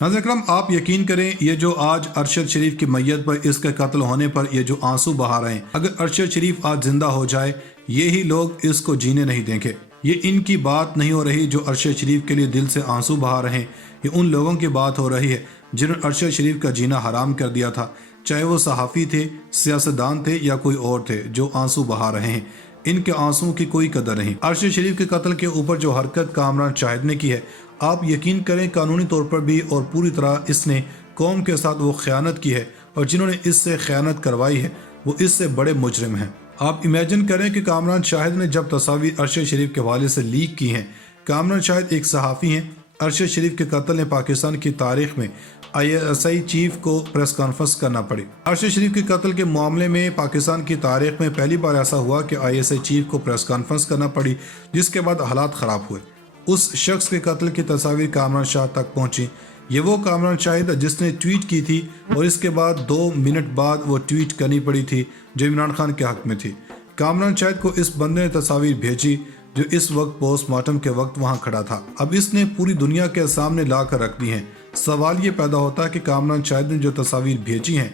नाज़रीन अकरम, आप यकीन करें, ये जो आज अरशद शरीफ की मैयत पर, इसके कत्ल होने पर ये जो आंसू बहा रहे हैं, अगर अरशद शरीफ आज जिंदा हो जाए, ये ही लोग इसको जीने नहीं देंगे। ये इनकी बात नहीं हो रही जो अरशद शरीफ के लिए दिल से आंसू बहा रहे हैं, ये उन लोगों की बात हो रही है जिन्होंने अरशद शरीफ का जीना हराम कर दिया था, चाहे वो सहाफ़ी थे, सियासतदान थे या कोई और थे, जो आंसू बहा रहे हैं। इनके आंसू की कोई कदर नहीं। अरशद शरीफ के कत्ल के ऊपर जो हरकत कामरान शाहिद ने की है, आप यकीन करें कानूनी तौर पर भी और पूरी तरह इसने कौम के साथ वो ख़यानत की है, और जिन्होंने इससे ख़यानत करवाई है वो इससे बड़े मुजरिम हैं। आप इमेजिन करें कि कामरान शाहिद ने जब तस्वीर अरशद शरीफ के हवाले से लीक की हैं, कामरान शाहिद एक सहाफ़ी हैं। अरशद शरीफ के कत्ल ने पाकिस्तान की तारीख में ISI चीफ को प्रेस कॉन्फ्रेंस करना पड़ी। अरशद शरीफ के कत्ल के मामले में पाकिस्तान की तारीख में पहली बार ऐसा हुआ कि ISI चीफ को प्रेस कॉन्फ्रेंस करना पड़ी, जिसके बाद हालात ख़राब हुए। उस शख्स के कत्ल की तस्वीर कामरान शाह तक पहुंची। ये वो कामरान शाहिद जिसने ट्वीट की थी और इसके बाद 2 मिनट बाद वो ट्वीट करनी पड़ी थी जो इमरान खान के हक में थी। कामरान शाहिद को इस बंदे ने तस्वीर भेजी जो इस वक्त पोस्टमार्टम के वक्त वहां खड़ा था। अब इसने पूरी दुनिया के सामने ला कर रख दी हैं। सवाल ये पैदा होता है कि कामरान शाहिद ने जो तस्वीर भेजी हैं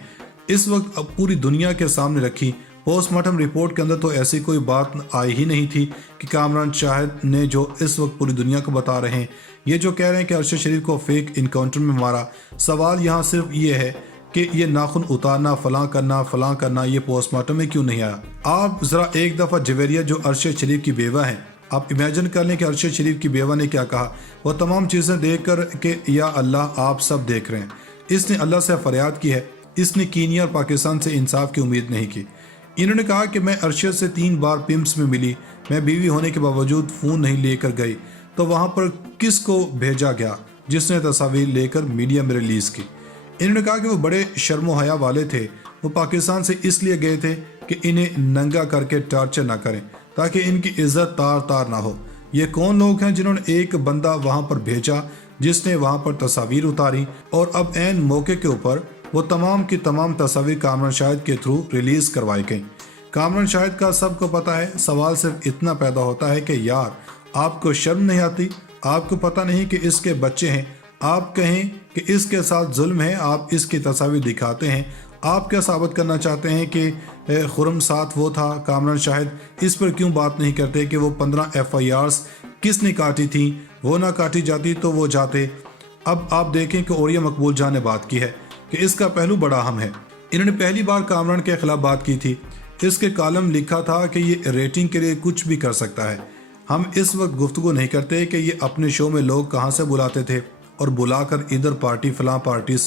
इस वक्त अब पूरी दुनिया के सामने रखी। पोस्टमार्टम रिपोर्ट के अंदर तो ऐसी कोई बात आई ही नहीं थी कि कामरान शाहिद ने जो इस वक्त पूरी दुनिया को बता रहे हैं, ये जो कह रहे हैं कि अरशद शरीफ को फेक इनकाउंटर में मारा। सवाल यहाँ सिर्फ ये है कि ये नाखून उतारना, फलां करना ये पोस्टमार्टम में क्यों नहीं आया। आप ज़रा एक दफ़ा जवेरिया जो अरशद शरीफ की बेवा है, आप इमेजिन कर लें कि अरशद शरीफ की बेवा ने क्या कहा। वो तमाम चीज़ें देख कर कि या अल्लाह आप सब देख रहे हैं। इसने अल्लाह से फरियाद की है। इसने कीनिया और पाकिस्तान से इंसाफ की उम्मीद नहीं की। इन्होंने कहा कि मैं अरशद से 3 बार पिम्स में मिली, मैं बीवी होने के बावजूद फ़ोन नहीं लेकर गई, तो वहाँ पर किस को भेजा गया जिसने तस्वीर लेकर मीडिया में रिलीज़ की। इन्होंने कहा कि वो बड़े शर्मो हया वाले थे, वो पाकिस्तान से इसलिए गए थे कि इन्हें नंगा करके टॉर्चर ना करें ताकि इनकी इज्जत तार तार ना हो। ये कौन लोग हैं जिन्होंने एक बंदा वहाँ पर भेजा जिसने वहाँ पर तस्वीर उतारी, और अब ऐन मौके के ऊपर वो तमाम की तमाम तस्वीर कामरान शाहिद के थ्रू रिलीज़ करवाई गई। कामरान शाहिद का सबको पता है। सवाल सिर्फ इतना पैदा होता है कि यार आपको शर्म नहीं आती? आपको पता नहीं कि इसके बच्चे हैं? आप कहें कि इसके साथ जुल्म है, आप इसकी तस्वीर दिखाते हैं। आप क्या साबित करना चाहते हैं कि खुरम साथ वो था कामरान शाहिद? इस पर क्यों बात नहीं करते कि वो 15 FIRs किसने काटी थी? वो ना काटी जाती तो वो जाते। अब आप देखें कि औरिया मकबूल जान ने बात की है कि इसका पहलू बड़ा अहम है। इन्होंने पहली बार कामरान के खिलाफ बात की थी। इसके कॉलम लिखा था कि ये रेटिंग के लिए कुछ भी कर सकता है। हम इस वक्त गुफ्तगू नहीं करते कि ये अपने शो में लोग कहाँ से बुलाते थे और बुलाकर इधर पार्टी फलां पार्टी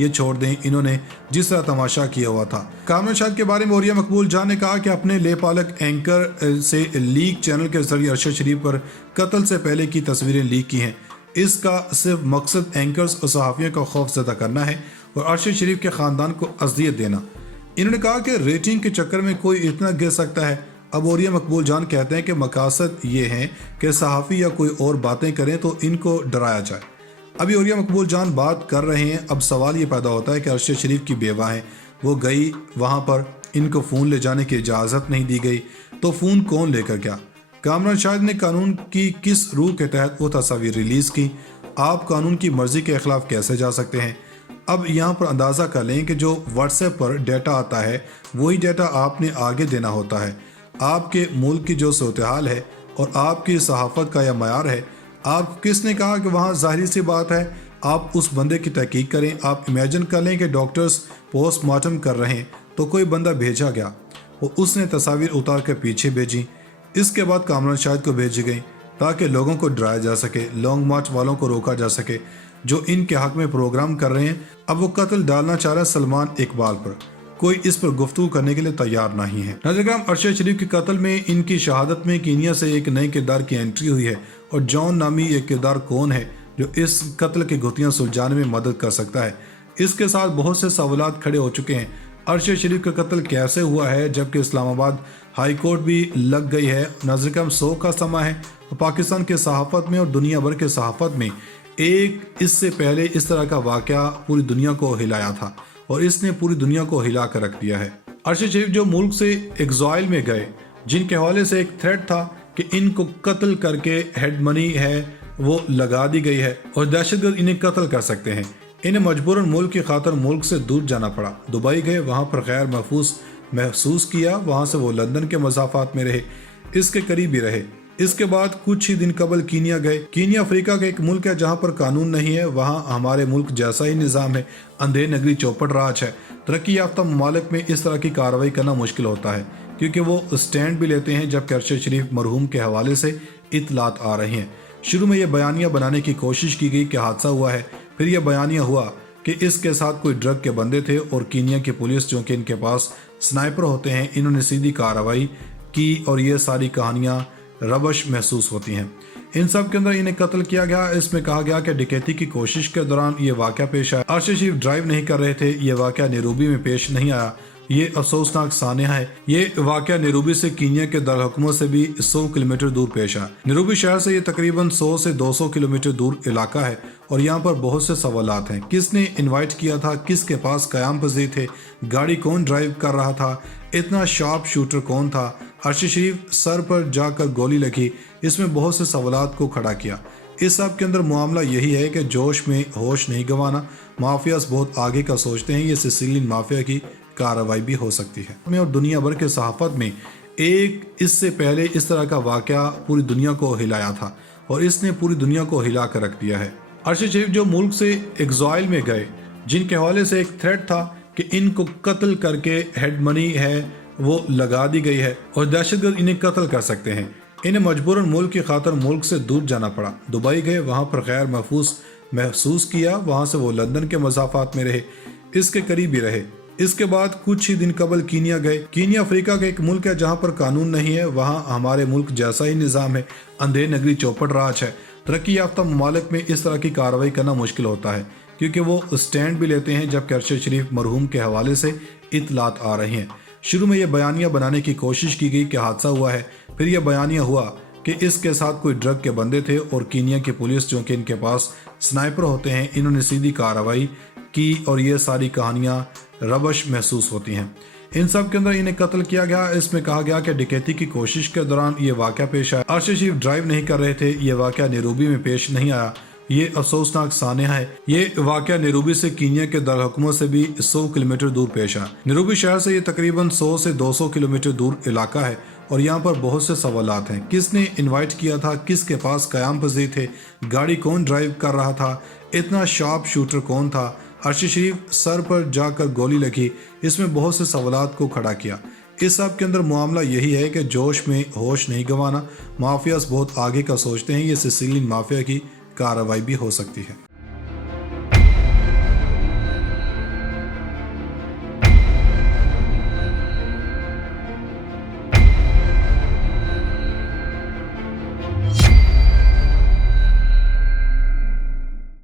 ये छोड़ दें। इन्होंने जिस तरह तमाशा किया हुआ था। कामरान शाहिद के बारे में औरिया मकबूल जान ने कहा कि अपने लेपालक एंकर से लीक चैनल के जरिए अरशद शरीफ पर कत्ल से पहले की तस्वीरें लीक की हैं। इसका सिर्फ मकसद एंकर्स और सहाफ़ियों का खौफ ज़दा करना है और अरशद शरीफ के ख़ानदान को अज़ियत देना। इन्होंने कहा कि रेटिंग के चक्कर में कोई इतना गिर सकता है। अब औरिया मकबूल जान कहते हैं कि मकासद ये हैं कि सहाफ़ी या कोई और बातें करें तो इनको डराया जाए। अभी औरिया मकबूल जान बात कर रहे हैं। अब सवाल ये पैदा होता है कि अरशद शरीफ की बेवा है, वो गई वहाँ पर, इनको फ़ोन ले जाने की इजाज़त नहीं दी गई, तो फ़ोन कौन लेकर गया? कामरान शाहिद ने कानून की किस रूह के तहत वो तस्वीर रिलीज़ की? आप कानून की मर्ज़ी के ख़िलाफ़ कैसे जा सकते हैं? अब यहाँ पर अंदाज़ा कर लें कि जो व्हाट्सएप पर डाटा आता है वही डाटा आपने आगे देना होता है। आपके मुल्क की जो सूरत हाल है और आपकी सहाफ़त का यह मयार है। आप किसने कहा कि वहाँ ज़ाहिर सी बात है आप उस बंदे की तहकीक करें। आप इमेजिन कर लें कि डॉक्टर्स पोस्टमार्टम कर रहे हैं तो कोई बंदा भेजा गया और उसने तस्वीर उतार कर पीछे भेजी। इसके बाद कामरान शाहिद को भेजी गई ताकि लोगों को डराया जा सके, लॉन्ग मार्च वालों को रोका जा सके जो इनके हक में प्रोग्राम कर रहे हैं। अब वो कत्ल डालना चाह रहे हैं सलमान इकबाल पर। कोई इस पर गुफ्तगू करने के लिए तैयार नहीं है। नाज़रीन, अरशद शरीफ के कत्ल में इनकी शहादत में कीनिया से एक नए किरदार की एंट्री हुई है और जॉन नामी ये किरदार कौन है जो इस कत्ल की गुत्थियां सुलझाने में मदद कर सकता है? इसके साथ बहुत से सवालात खड़े हो चुके हैं। अरशद शरीफ का कत्ल कैसे हुआ है जबकि इस्लामाबाद हाई कोर्ट भी लग गई है? नाज़रीन, 100 का समा है। पाकिस्तान के सहाफ़त में और दुनिया भर के सहाफ़त में एक इससे पहले इस तरह का वाक़या पूरी दुनिया को हिलाया था और इसने पूरी दुनिया को हिला कर रख दिया है। अरशद शरीफ जो मुल्क से एग्ज़ाइल में गए, जिनके हवाले से एक थ्रेट था कि इनको कत्ल करके हेड मनी है वो लगा दी गई है और दहशतगर्द इन्हें कत्ल कर सकते हैं, इन्हें मजबूरन मुल्क की खातर मुल्क से दूर जाना पड़ा। दुबई गए, वहाँ पर गैर महफूज महसूस किया। वहाँ से वो लंदन के मसाफात में रहे, इसके करीब ही रहे। इसके बाद कुछ ही दिन कबल कीनिया गए। कीनिया अफ्रीका का एक मुल्क है जहाँ पर कानून नहीं है। वहाँ हमारे मुल्क जैसा ही निज़ाम है, अंधे नगरी चौपट राज है। तरक्की याफ्ता ममालिक में इस तरह की कार्रवाई करना मुश्किल होता है क्योंकि वो स्टैंड भी लेते हैं जबकि अरशद शरीफ मरहूम के हवाले से इतलात आ रही हैं। शुरू में यह बयानिया बनाने की कोशिश की गई कि हादसा हुआ है, फिर यह बयानिया हुआ कि इसके साथ कोई ड्रग के बंदे थे और कीनिया की पुलिस, जो कि इनके पास स्नाइपर होते हैं, इन्होंने सीधी कार्रवाई की और ये सारी कहानियां रबश महसूस होती हैं। इन सब के अंदर इन्हें कत्ल किया गया। इसमें कहा गया कि डकैती की कोशिश के दौरान ये वाक़या पेश आया। अरशद शरीफ ड्राइव नहीं कर रहे थे। ये वाक़या नैरोबी में पेश नहीं आया। ये अफसोसनाक सानिया है। ये वाक़या नैरोबी से कीनिया के दारकूमत से भी 100 किलोमीटर दूर पेश आया। नैरोबी शहर से ये तकरीबन 100 से 200 किलोमीटर दूर इलाका है और यहाँ पर बहुत से सवालात हैं। किसने इनवाइट किया था, किसके पास क़याम पज़ीर थे, गाड़ी कौन ड्राइव कर रहा था, इतना शार्प शूटर कौन था, अरशद शरीफ सर पर जाकर गोली लगी, इसमें बहुत से सवालात को खड़ा किया। इस सब के अंदर मामला यही है कि जोश में होश नहीं गंवाना। माफियाज बहुत आगे का सोचते हैं। ये सिसिलियन माफिया की कार्रवाई भी हो सकती है। और दुनिया भर के सहाफत में एक इससे पहले इस तरह का वाक़या पूरी दुनिया को हिलाया था और इसने पूरी दुनिया को हिला कर रख दिया है। अरशद शरीफ जो मुल्क से एग्जाइल में गए, जिनके हवाले से एक थ्रेट था कि इनको कत्ल करके हेड मनी है वो लगा दी गई है और दहशतगर्द इन्हें कत्ल कर सकते हैं, इन्हें मजबूरन मुल्क की खातर मुल्क से दूर जाना पड़ा। दुबई गए, वहाँ पर गैर महफूज महसूस किया। वहाँ से वो लंदन के मसाफात में रहे, इसके करीब ही रहे। इसके बाद कुछ ही दिन कबल कीनिया गए। कीनिया अफ्रीका का एक मुल्क है जहाँ पर कानून नहीं है। वहाँ हमारे मुल्क जैसा ही निज़ाम है, अंधे नगरी चौपट राज है। तरक्की याफ्ता ममालिक में इस तरह की कार्रवाई करना मुश्किल होता है क्योंकि वो स्टैंड भी लेते हैं जबकि अरशद शरीफ मरहूम के हवाले से इतलात आ रही हैं। शुरू में यह बयानिया बनाने की कोशिश की गई कि हादसा हुआ है, फिर यह बयानिया हुआ कि इसके साथ कोई ड्रग के बंदे थे और कीनिया की पुलिस, जो कि इनके पास स्नाइपर होते हैं, इन्होंने सीधी कार्रवाई की और ये सारी कहानियां रबश महसूस होती हैं। इन सब के अंदर इन्हें कत्ल किया गया। इसमें कहा गया कि डकैती की कोशिश के दौरान ये वाक़या पेश आया। अरशद शरीफ ड्राइव नहीं कर रहे थे। ये वाक़या नैरोबी में पेश नहीं आया। ये अफसोसनाक सानिया है। ये वाक़या नैरोबी से कीनिया के दारकूमत से भी 100 किलोमीटर दूर पेश आया। नैरोबी शहर से ये तकरीबन 100 से 200 किलोमीटर दूर इलाका है और यहाँ पर बहुत से सवालात हैं। किसने इनवाइट किया था, किसके पास क़याम पज़ीर थे, गाड़ी कौन ड्राइव कर रहा था, इतना शार्प शूटर कौन था, अरशद शरीफ सर पर जाकर गोली लगी, इसमें बहुत से सवालात को खड़ा किया। इस सब के अंदर मामला यही है कि जोश में होश नहीं गंवाना। माफियाज बहुत आगे का सोचते हैं। ये सिसिलियन माफिया की कार्रवाई भी हो सकती है।